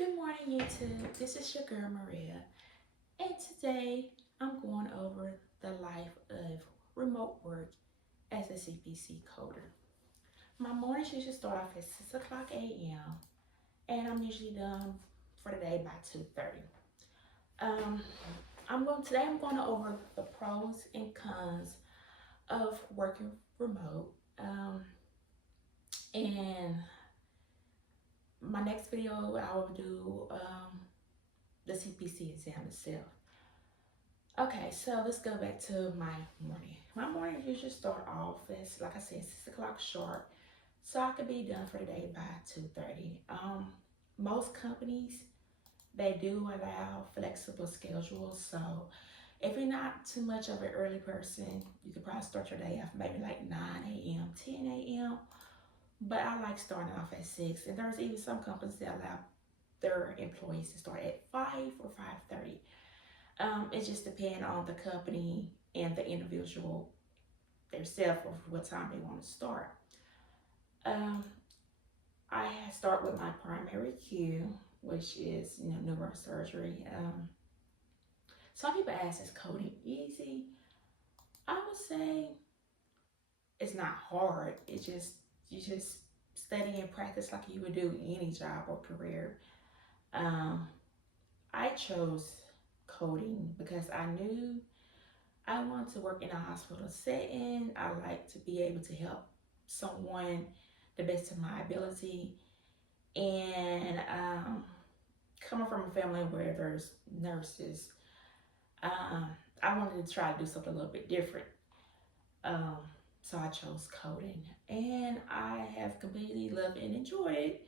Good morning, YouTube. This is your girl Maria, and today I'm going over the life of remote work as a CPC coder. My mornings usually start off at 6 o'clock a.m., and I'm usually done for the day by 2:30. Um, I'm going over the pros and cons of working remote. And my next video, I will do the CPC exam itself. Okay, so let's go back to my morning. My morning usually start off as, like I said, 6 o'clock sharp, so I could be done for the day by 2:30. Most companies they do allow flexible schedules, so if you're not too much of an early person, you could probably start your day off maybe like 9 a.m., 10 a.m. But I like starting off at 6, and there's even some companies that allow their employees to start at 5 or 5:30. It just depends on the company and the individual themselves of what time they want to start. Um, I start with my primary cue, which is neurosurgery. Some people ask, is coding easy? I would say it's not hard. It's just you just study and practice like you would do any job or career. Um, I chose coding because I knew I want to work in a hospital setting. I like to be able to help someone the best of my ability. And coming from a family where there's nurses, um, I wanted to try to do something a little bit different. Um, so I chose coding, and I have completely loved and enjoyed it.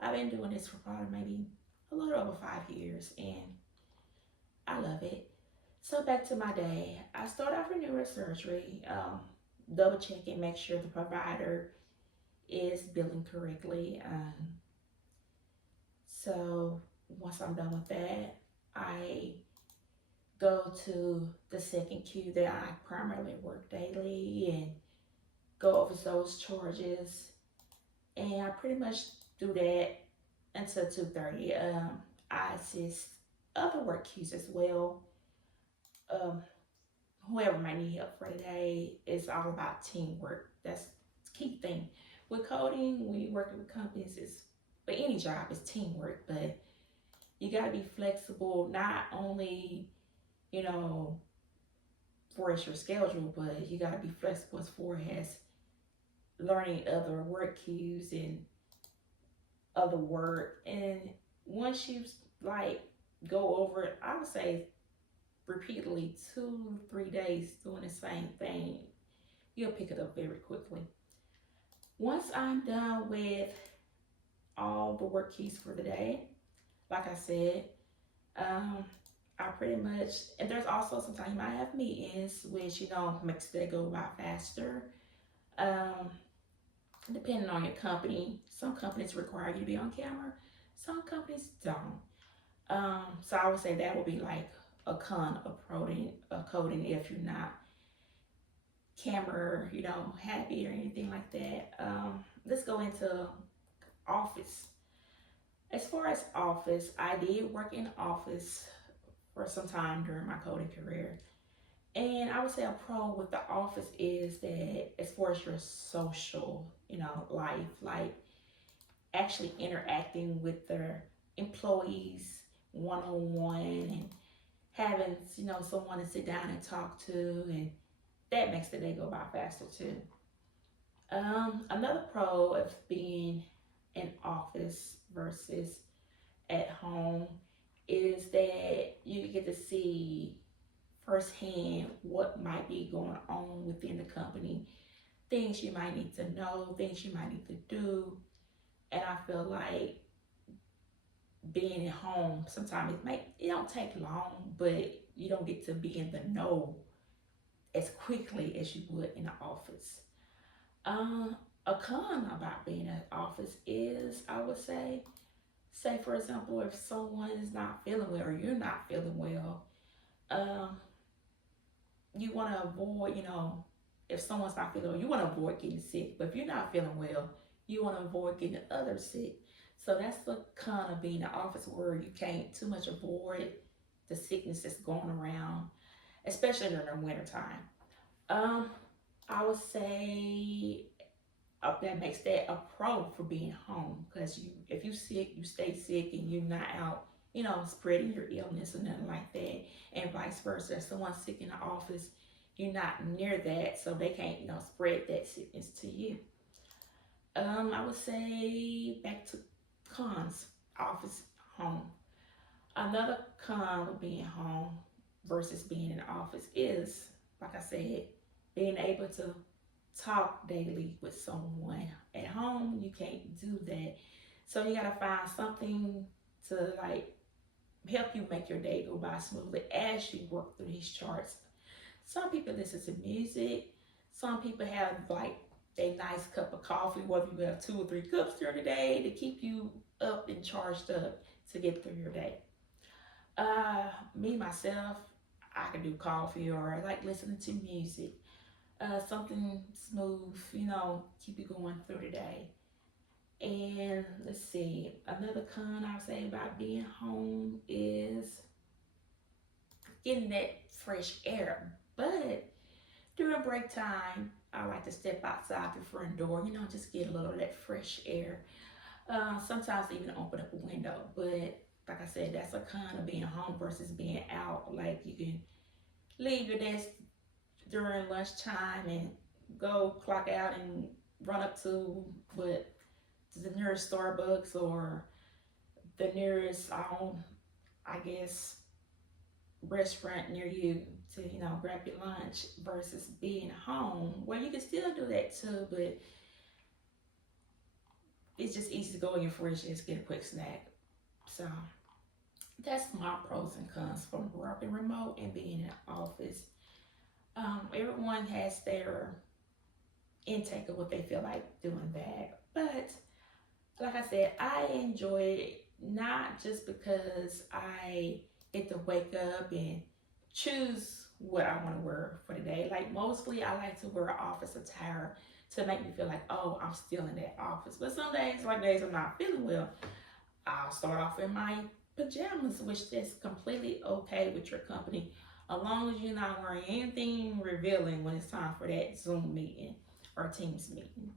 I've been doing this for probably maybe a little over 5 years, and I love it. So back to my day. I start off with neurosurgery, double checking, make sure the provider is billing correctly. So once I'm done with that, I go to the second queue that I primarily work daily and go over those charges. And I pretty much do that until 2:30. I assist other work queues as well. Um, Whoever might need help for the day. It's all about teamwork. That's the key thing. With coding, we working with companies, is but any job is teamwork, but you gotta be flexible, not only, you know, for your schedule, but you gotta be flexible as far as learning other work cues and other work. And once you like go over it, I would say repeatedly 2 3 days doing the same thing, you'll pick it up very quickly. Once I'm done with all the work keys for the day, like I said, um, I pretty much, and there's also sometimes you might have meetings, which makes the day go by faster. Um, Depending on your company, some companies require you to be on camera, some companies don't. So I would say that would be like a con of coding if you're not camera, happy or anything like that. Let's go into office. As far as office, I did work in office for some time during my coding career. And I would say a pro with the office is that as far as your social, life, like actually interacting with their employees one on one and having, someone to sit down and talk to, and that makes the day go by faster too. Another pro of being in office versus at home is that you get to see firsthand what might be going on within the company, things you might need to know, things you might need to do. And I feel like being at home sometimes it don't take long, but you don't get to be in the know as quickly as you would in the office. Um, a con about being in the office is, I would say for example, if someone is not feeling well or you're not feeling well, um, you want to avoid, if someone's not feeling well, you want to avoid getting sick. But if you're not feeling well, you want to avoid getting others sick. So that's the con of being in the office where you can't too much avoid the sickness that's going around, especially during the winter time. Um, I would say that makes that a pro for being home because if you sick, you stay sick and you're not out, spreading your illness or nothing like that, and vice versa. If someone's sick in the office, you're not near that, so they can't, spread that sickness to you. I would say back to cons, office, home. Another con of being home versus being in the office is, like I said, being able to talk daily with someone. At home, you can't do that. So you gotta find something to like help you make your day go by smoothly as you work through these charts. Some people listen to music. Some people have like a nice cup of coffee, whether you have 2 or 3 cups during the day to keep you up and charged up to get through your day. Me myself, I can do coffee or I like listening to music. Something smooth, keep you going through the day. And let's see, another con I'll say about being home is getting that fresh air. But during break time, I like to step outside the front door, just get a little of that fresh air. Sometimes even open up a window. But like I said, that's a con of being home versus being out. Like you can leave your desk during lunchtime and go clock out and run up to what the nearest Starbucks or the nearest I guess restaurant near you to grab your lunch versus being home where you can still do that too, but it's just easy to go in your fridge and just get a quick snack. So that's my pros and cons from working remote and being in the office. Everyone has their intake of what they feel like doing that, but like I said, I enjoy it not just because I get to wake up and choose what I want to wear for the day. Like mostly I like to wear office attire to make me feel like, oh, I'm still in that office. But some days, like days I'm not feeling well, I'll start off in my pajamas, which is completely okay with your company, as long as you're not wearing anything revealing when it's time for that Zoom meeting or Teams meeting.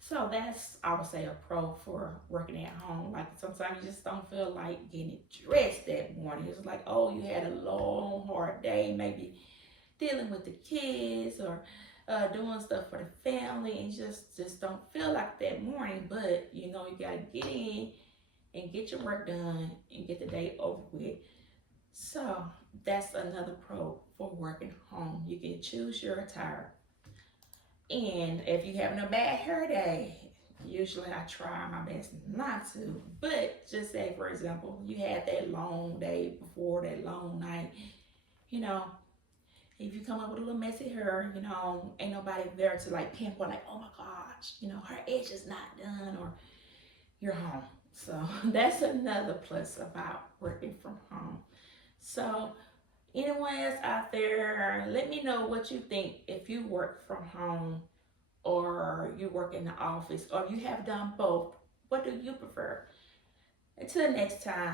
So that's, I would say, a pro for working at home. Like sometimes you just don't feel like getting dressed that morning. It's like, oh, you had a long, hard day, maybe dealing with the kids or doing stuff for the family, and just don't feel like that morning. But you gotta get in and get your work done and get the day over with. So that's another pro for working home. You can choose your attire. And if you're having a bad hair day, usually I try my best not to. But just say, for example, you had that long day before, that long night, you know, if you come up with a little messy hair, ain't nobody there to like pinpoint, like, oh my gosh, her edge is not done, or you're home. So that's another plus about working from home. So anyone else out there, let me know what you think if you work from home or you work in the office or you have done both. What do you prefer? Until next time,